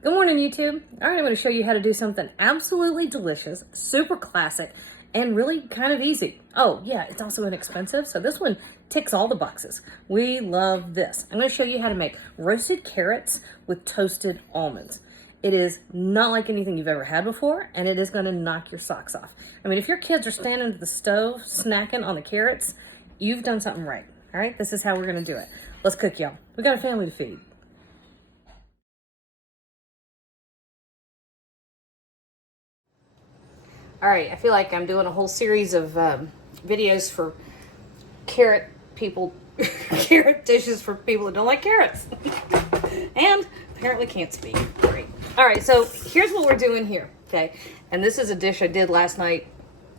Good morning, YouTube. All right, I'm going to show you how to do something absolutely delicious, super classic, and really kind of easy. Oh, yeah, it's also inexpensive, so this one ticks all the boxes. We love this. I'm going to show you how to make roasted carrots with toasted almonds. It is not like anything you've ever had before, and it is going to knock your socks off. I mean, if your kids are standing at the stove snacking on the carrots, you've done something right. All right, this is how we're going to do it. Let's cook, y'all. We got a family to feed. All right, I feel like I'm doing a whole series of videos for carrot people, carrot dishes for people that don't like carrots, and apparently can't speak. Great. All right, so here's what we're doing here, okay? And this is a dish I did last night.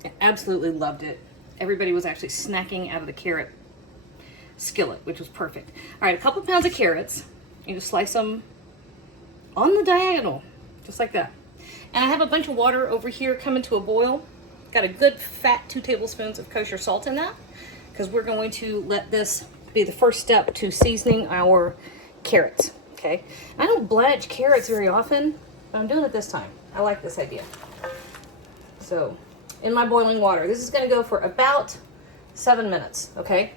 I absolutely loved it. Everybody was actually snacking out of the carrot skillet, which was perfect. All right, a couple pounds of carrots. You just slice them on the diagonal, just like that. And I have a bunch of water over here coming to a boil. Got a good fat 2 tablespoons of kosher salt in that, because we're going to let this be the first step to seasoning our carrots, okay? I don't blanch carrots very often, but I'm doing it this time. I like this idea. So, in my boiling water, this is gonna go for about 7 minutes, okay?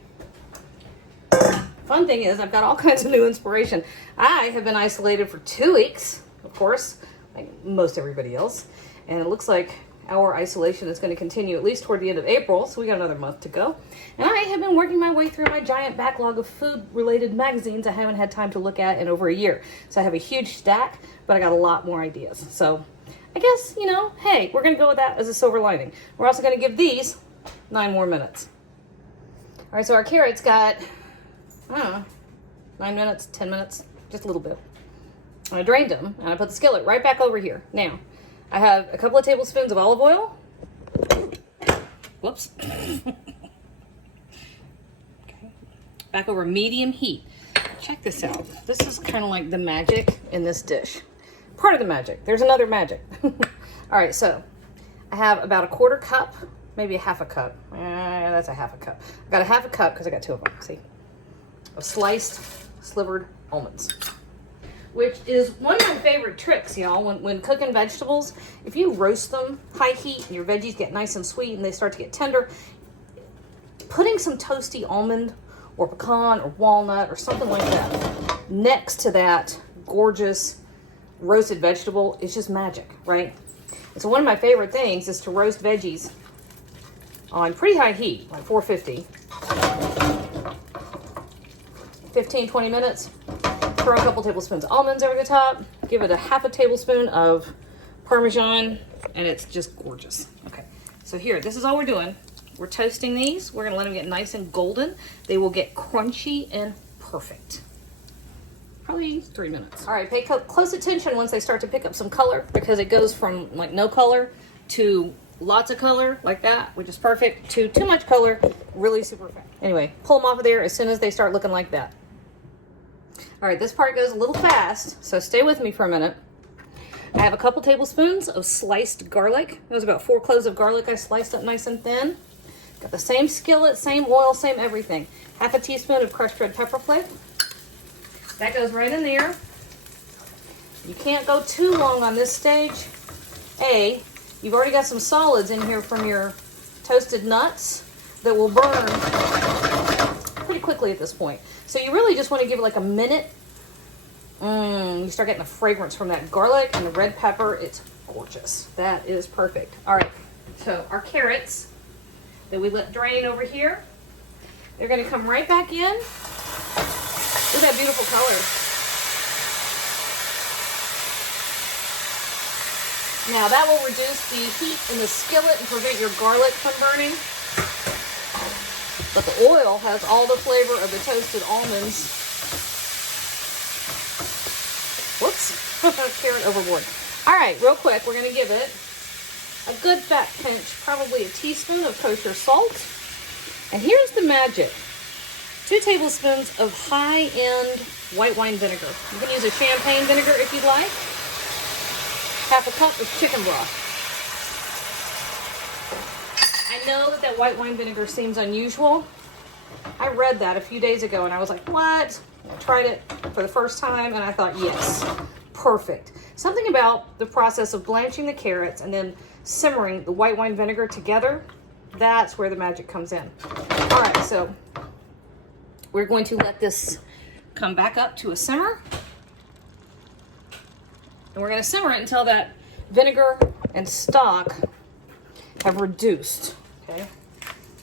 Fun thing is, I've got all kinds of new inspiration. I have been isolated for 2 weeks, of course, like most everybody else, and it looks like our isolation is going to continue at least toward the end of April, so we got another month to go. And I have been working my way through my giant backlog of food-related magazines I haven't had time to look at in over a year. So I have a huge stack, but I got a lot more ideas. So I guess, you know, hey, we're going to go with that as a silver lining. We're also going to give these 9 more minutes. All right, so our carrots got, I don't know, 9 minutes, 10 minutes, just a little bit. I drained them, and I put the skillet right back over here. Now, I have a couple of tablespoons of olive oil. Whoops. Okay. Back over medium heat. Check this out. This is kind of like the magic in this dish. Part of the magic. There's another magic. All right, so I have about a 1/4 cup, maybe a 1/2 cup. That's a 1/2 cup. I got a 1/2 cup because I got 2 of them, see? Of sliced, slivered almonds, which is one of my favorite tricks, y'all. When cooking vegetables, if you roast them high heat and your veggies get nice and sweet and they start to get tender, putting some toasty almond or pecan or walnut or something like that next to that gorgeous roasted vegetable is just magic, right? And so one of my favorite things is to roast veggies on pretty high heat, like 450, 15-20 minutes. Throw a couple tablespoons of almonds over the top, give it a 1/2 tablespoon of Parmesan, and it's just gorgeous. Okay, so here, this is all we're doing. We're toasting these. We're gonna let them get nice and golden. They will get crunchy and perfect. Probably 3 minutes. All right, pay close attention once they start to pick up some color, because it goes from like no color to lots of color like that, which is perfect, to too much color, really super fast. Anyway, pull them off of there as soon as they start looking like that. All right, this part goes a little fast, so stay with me for a minute. I have a couple tablespoons of sliced garlic. It was about 4 cloves of garlic I sliced up nice and thin. Got the same skillet, same oil, same everything. 1/2 teaspoon of crushed red pepper flake. That goes right in there. You can't go too long on this stage. You've already got some solids in here from your toasted nuts that will burn pretty quickly at this point. So you really just want to give it like a minute. You start getting the fragrance from that garlic and the red pepper. It's gorgeous. That is perfect. All right, so our carrots that we let drain over here, they're going to come right back in. Look at that beautiful color. Now that will reduce the heat in the skillet and prevent your garlic from burning. But the oil has all the flavor of the toasted almonds. Whoops, carrot overboard. All right, real quick, we're gonna give it a good fat pinch, probably a teaspoon of kosher salt. And here's the magic. 2 tablespoons of high-end white wine vinegar. You can use a champagne vinegar if you'd like. 1/2 cup of chicken broth. I know that white wine vinegar seems unusual. I read that a few days ago and I was like, what? I tried it for the first time and I thought, yes, perfect. Something about the process of blanching the carrots and then simmering the white wine vinegar together, that's where the magic comes in. All right, so we're going to let this come back up to a simmer. And we're going to simmer it until that vinegar and stock have reduced, okay?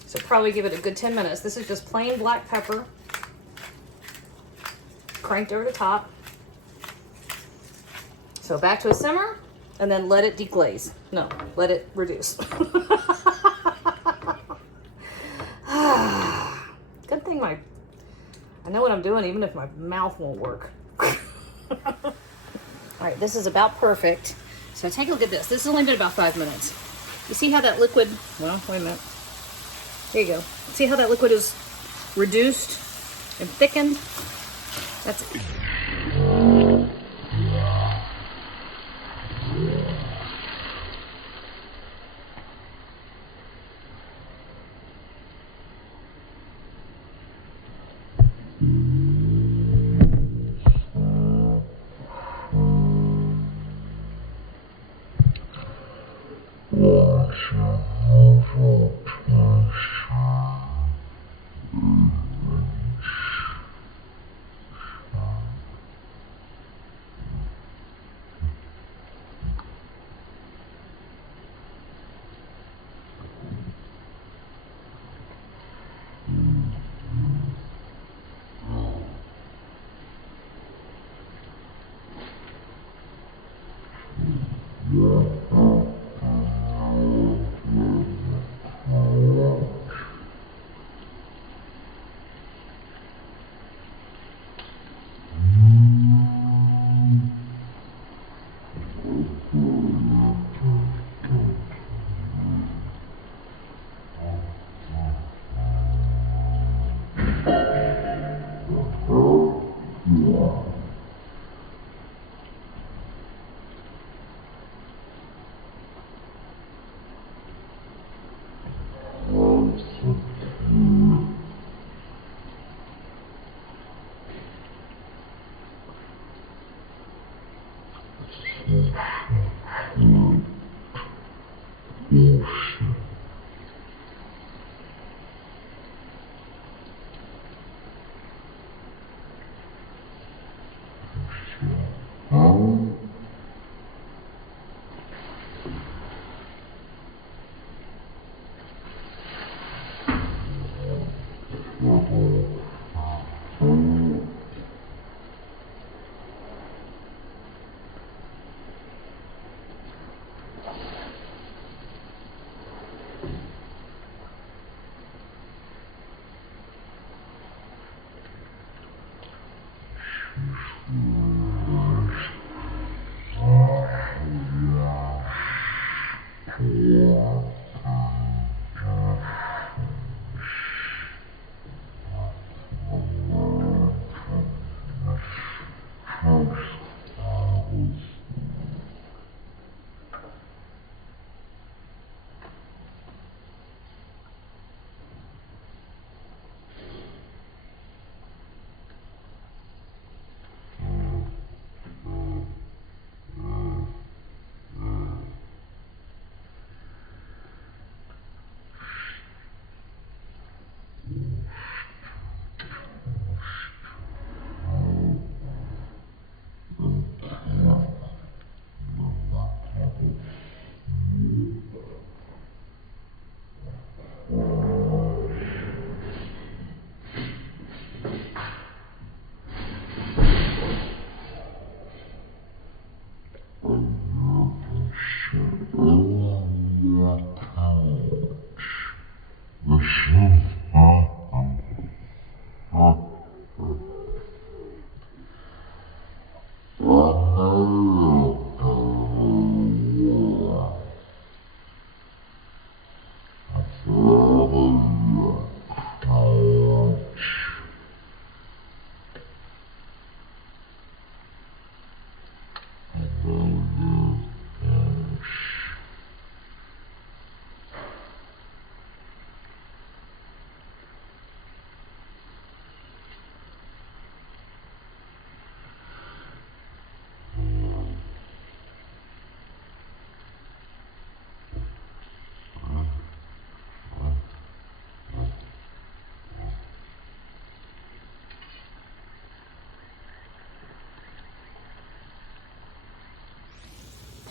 So probably give it a good 10 minutes. This is just plain black pepper, cranked over the top. So back to a simmer, and then let it deglaze. No, let it reduce. Good thing I know what I'm doing, even if my mouth won't work. All right, this is about perfect. So take a look at this. This has only been about 5 minutes. You see how that liquid, well, wait a minute. There you go. See how that liquid is reduced and thickened? That's it.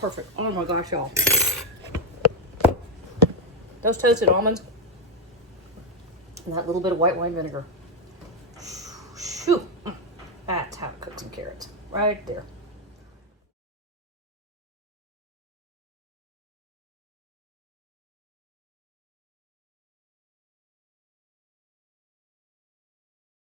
perfect. Oh my gosh, y'all. Those toasted almonds and that little bit of white wine vinegar. Shoo. That's how to cook some carrots. Right there.